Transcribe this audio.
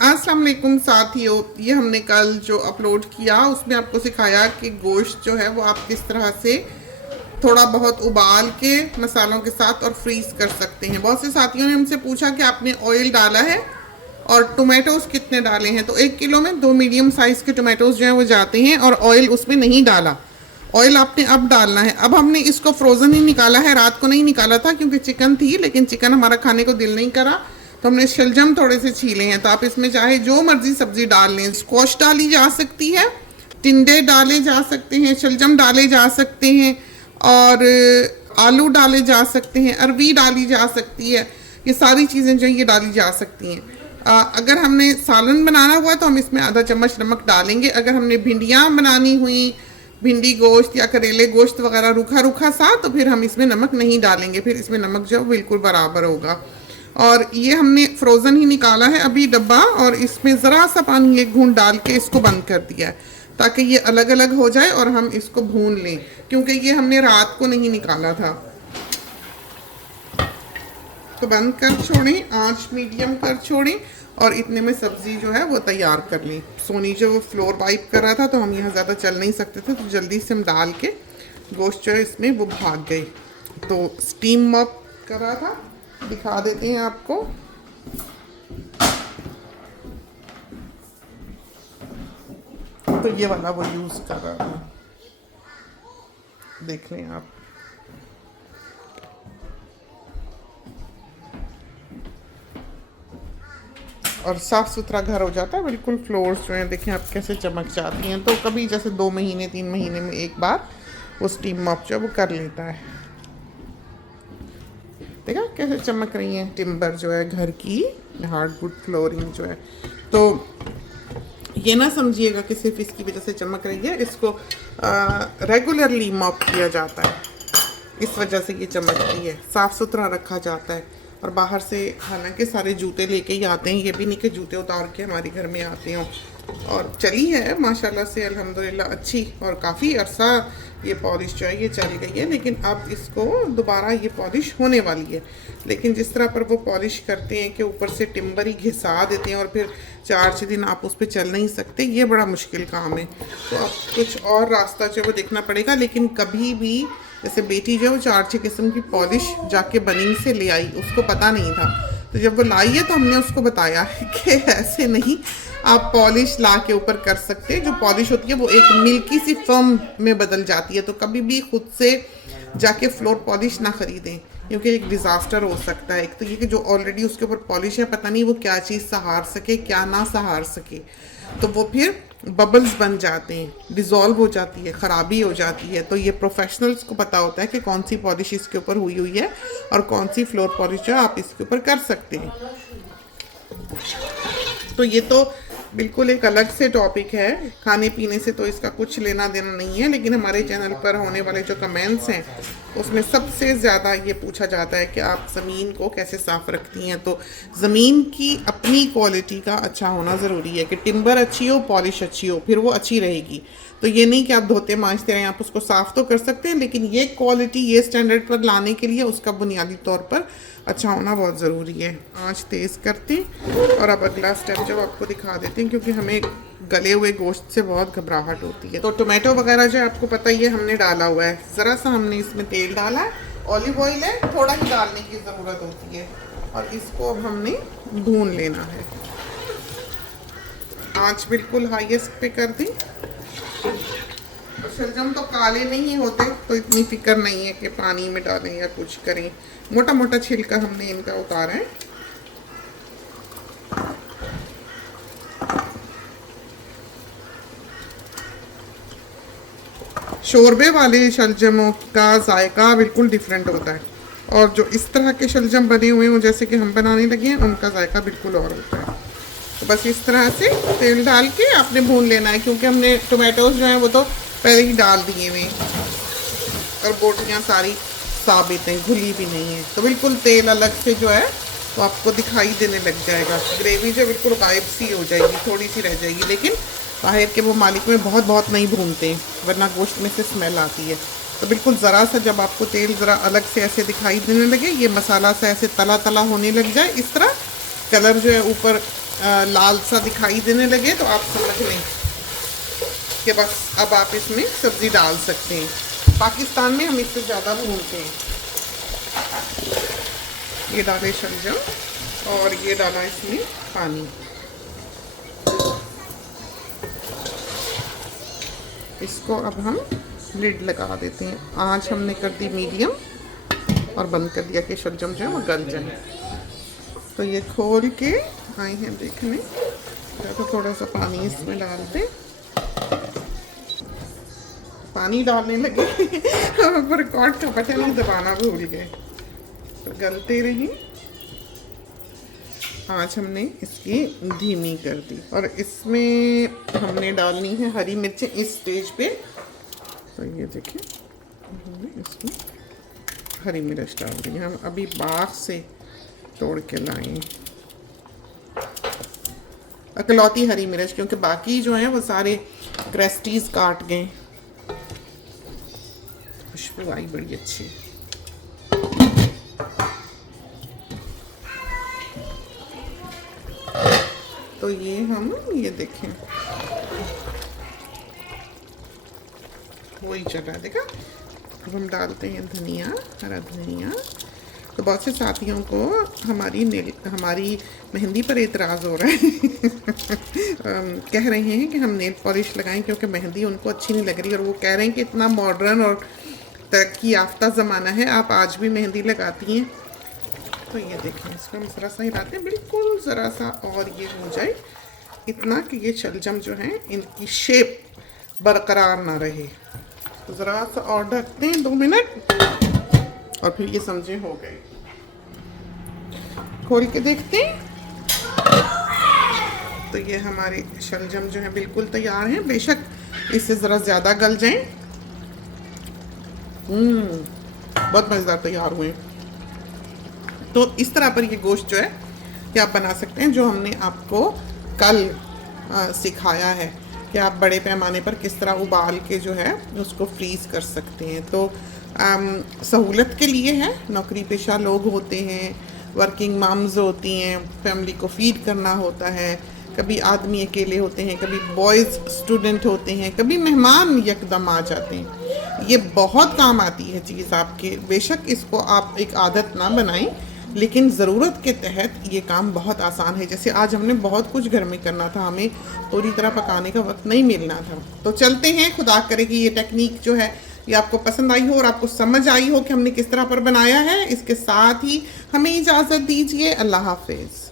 अस्सलाम वालेकुम साथियों, ये हमने कल जो अपलोड किया उसमें आपको सिखाया कि गोश्त जो है वो आप किस तरह से थोड़ा बहुत उबाल के मसालों के साथ और फ्रीज कर सकते हैं। बहुत से साथियों ने हमसे पूछा कि आपने ऑयल डाला है और टोमेटोज कितने डाले हैं। तो 1 किलो में 2 मीडियम साइज़ के टोमेटोज जो हैं वो जाते हैं और ऑयल उसमें नहीं डाला। ऑयल आपने अब डालना है। अब हमने इसको फ्रोज़न ही निकाला है, रात को नहीं निकाला था क्योंकि चिकन थी, लेकिन चिकन हमारा खाने को दिल नहीं करा तो हमने शलजम थोड़े से छीले हैं। तो आप इसमें चाहे जो मर्जी सब्जी डाल लें, स्क्वॉश डाली जा सकती है, टिंडे डाले जा सकते हैं, शलजम डाले जा सकते हैं और आलू डाले जा सकते हैं, अरवी डाली जा सकती है। ये सारी चीज़ें जो ये डाली जा सकती हैं। अगर हमने सालन बनाना हुआ तो हम इसमें आधा चम्मच नमक डालेंगे। अगर हमने भिंडियाँ बनानी हुई, भिंडी गोश्त या करेले गोश्त वगैरह रूखा रूखा सा, तो फिर हम इसमें नमक नहीं डालेंगे, फिर इसमें नमक जो बिल्कुल बराबर होगा। और ये हमने फ्रोज़न ही निकाला है अभी डब्बा, और इसमें ज़रा सा पानी एक घूंट डाल के इसको बंद कर दिया है ताकि ये अलग अलग हो जाए और हम इसको भून लें, क्योंकि ये हमने रात को नहीं निकाला था। तो बंद कर छोड़ें, आंच मीडियम कर छोड़ें और इतने में सब्ज़ी जो है वो तैयार कर लें। सोनी जो वो फ्लोर वाइप कर रहा था तो हम यहाँ ज़्यादा चल नहीं सकते थे, तो जल्दी से हम डाल के गोश्त जो है इसमें वो भाग गए। तो स्टीम मॉप कर रहा था, दिखा देते हैं आपको। तो ये वाला वो यूज़ कर रहा था, देख लें आप। और साफ़ सुथरा घर हो जाता है बिल्कुल। फ्लोर्स जो हैं देखें आप कैसे चमक जाती हैं। तो कभी जैसे 2 महीने 3 महीने में एक बार वो स्टीम मॉप जो है वो कर लेता है। देखा कैसे चमक रही हैं टिम्बर जो है घर की, हार्डवुड फ्लोरिंग जो है। तो ये ना समझिएगा कि सिर्फ इसकी वजह से चमक रही है, इसको रेगुलरली मॉप किया जाता है, इस वजह से ये चमकती है। साफ़ सुथरा रखा जाता है। और बाहर से हालांकि सारे जूते लेके ही आते हैं, ये भी नहीं कि जूते उतार के हमारे घर में आते हों। और चली है माशाल्लाह से अल्हम्दुलिल्लाह अच्छी, और काफ़ी अरसा ये पॉलिश जो है ये चल गई है, लेकिन अब इसको दोबारा ये पॉलिश होने वाली है। लेकिन जिस तरह पर वो पॉलिश करते हैं कि ऊपर से टिम्बर ही घिसा देते हैं और फिर 4-6 दिन आप उस पर चल नहीं सकते, ये बड़ा मुश्किल काम है। तो अब कुछ और रास्ता जो है वो देखना पड़ेगा। लेकिन कभी भी जैसे बेटी जो है वो 4-6 किस्म की पॉलिश जाके बनिंग से ले आई, उसको पता नहीं था। तो जब वो लाई है तो हमने उसको बताया कि ऐसे नहीं आप पॉलिश ला के ऊपर कर सकते हैं। जो पॉलिश होती है वो एक मिल्की सी फर्म में बदल जाती है। तो कभी भी खुद से जाके फ्लोर पॉलिश ना ख़रीदें, क्योंकि एक डिज़ास्टर हो सकता है। एक तो ये कि जो ऑलरेडी उसके ऊपर पॉलिश है, पता नहीं वो क्या चीज़ सहार सके क्या ना सहार सके, तो वो फिर बबल्स बन जाते हैं, डिज़ोल्व हो जाती है, ख़राबी हो जाती है। तो ये प्रोफेशनल्स को पता होता है कि कौन सी पॉलिश इसके ऊपर हुई हुई है और कौन सी फ्लोर पॉलिश जो है आप इसके ऊपर कर सकते हैं। तो ये तो बिल्कुल एक अलग से टॉपिक है, खाने पीने से तो इसका कुछ लेना देना नहीं है। लेकिन हमारे चैनल पर होने वाले जो कमेंट्स हैं उसमें सबसे ज़्यादा ये पूछा जाता है कि आप ज़मीन को कैसे साफ़ रखती हैं। तो ज़मीन की अपनी क्वालिटी का अच्छा होना ज़रूरी है कि टिम्बर अच्छी हो, पॉलिश अच्छी हो, फिर वो अच्छी रहेगी। तो ये नहीं कि आप धोते मांजते रहें, आप उसको साफ़ तो कर सकते हैं, लेकिन ये क्वालिटी ये स्टैंडर्ड पर लाने के लिए उसका बुनियादी तौर पर अच्छा होना बहुत ज़रूरी है। आँच तेज़ करते और अब अगला स्टेप जब आपको दिखा देते हैं, क्योंकि हमें गले हुए गोश्त से बहुत घबराहट होती है। तो टोमेटो वगैरह जो आपको पता ही है हमने डाला हुआ है। ज़रा सा हमने इसमें तेल डाला है, ऑलिव ऑयल है, थोड़ा ही डालने की ज़रूरत होती है, और इसको अब हमने भून लेना है। आँच बिल्कुल हाईएस्ट पे कर दी। शलजम तो काले नहीं होते, तो इतनी फिक्र नहीं है कि पानी में डालें या कुछ करें। मोटा मोटा छिलका हमने इनका उतारा है। शोरबे वाले शलजमों का जायका बिल्कुल डिफरेंट होता है, और जो इस तरह के शलजम बने हुए हैं जैसे कि हम बनाने लगे हैं, उनका जायका बिल्कुल और होता है। तो बस इस तरह से तेल डाल के आपने भून लेना है, क्योंकि हमने टोमेटोज जो हैं वो तो पहले ही डाल दिए हुए, और बोटियाँ सारी साबित हैं, घुली भी नहीं है। तो बिल्कुल तेल अलग से जो है तो आपको दिखाई देने लग जाएगा। ग्रेवी जो बिल्कुल गायब सी हो जाएगी, थोड़ी सी रह जाएगी। लेकिन बाहर के वो मालिक में बहुत नहीं भूनते हैं, वरना गोश्त में से स्मेल आती है। तो बिल्कुल ज़रा सा जब आपको तेल ज़रा अलग से ऐसे दिखाई देने लगे, ये मसाला सा ऐसे तला तला होने लग जाए, इस तरह कलर जो है ऊपर लाल सा दिखाई देने लगे तो आप समझ लें कि बस अब आप इसमें सब्ज़ी डाल सकते हैं। पाकिस्तान में हम इससे ज़्यादा भूनते हैं। ये डाले शलजम और ये डाला इसमें पानी। इसको अब हम लिड लगा देते हैं। आँच हमने कर दी मीडियम और बंद कर दिया कि शलजम जो है वो गल जाए। तो ये खोल के आए हैं देखने, तो थोड़ा सा पानी इसमें डालते, पानी डालने लगे पर रिकॉर्ड का बटन ही दबाना भूल गए। तो गलते रही, आज हमने इसकी धीमी कर दी और इसमें हमने डालनी है हरी मिर्चें इस स्टेज पे। तो ये देखिए हमने इसमें हरी मिर्च डाल दी, हम अभी बाग से तोड़ के लाए, अकलौती हरी मिर्च, क्योंकि बाकी जो है वो सारे क्रेस्टीज काट गए। खुशबू आई बड़ी अच्छी। तो ये हम ये देखें वही चल रहा है, देखा। अब हम डालते हैं धनिया, हरा धनिया। तो बहुत से साथियों को हमारी मेहंदी पर एतराज़ हो रहा है कह रहे हैं कि हम नेल पॉलिश लगाएं क्योंकि मेहंदी उनको अच्छी नहीं लग रही, और वो कह रहे हैं कि इतना मॉडर्न और तरक्की याफ्ता ज़माना है, आप आज भी मेहंदी लगाती हैं। तो ये देखें, इसको हम ज़रा सा हिलाते हैं, बिल्कुल ज़रा सा और ये हो जाए इतना कि ये शलजम जो है इनकी शेप बरकरार ना रहे। तो ज़रा सा और ढकते हैं 2 मिनट और फिर ये समझे हो गए। खोल के देखते हैं। तो ये हमारे शलजम जो है बिल्कुल तैयार हैं, बेशक इससे ज़रा ज़्यादा गल जाएं। बहुत मज़ेदार तैयार हुए। तो इस तरह पर ये गोश्त जो है कि आप बना सकते हैं, जो हमने आपको कल सिखाया है कि आप बड़े पैमाने पर किस तरह उबाल के जो है उसको फ्रीज़ कर सकते हैं। तो सहूलत के लिए है, नौकरी पेशा लोग होते हैं, वर्किंग माम्स होती हैं, फैमिली को फीड करना होता है, कभी आदमी अकेले होते हैं, कभी बॉयज़ स्टूडेंट होते हैं, कभी मेहमान यकदम आ जाते हैं। ये बहुत काम आती है चीज़ आपके। बेशक इसको आप एक आदत ना बनाएं, लेकिन ज़रूरत के तहत ये काम बहुत आसान है। जैसे आज हमने बहुत कुछ घर में करना था, हमें पूरी तरह पकाने का वक्त नहीं मिलना था। तो चलते हैं, खुदा करे कि ये टेक्निक जो है ये आपको पसंद आई हो और आपको समझ आई हो कि हमने किस तरह पर बनाया है। इसके साथ ही हमें इजाज़त दीजिए। अल्लाह हाफिज़।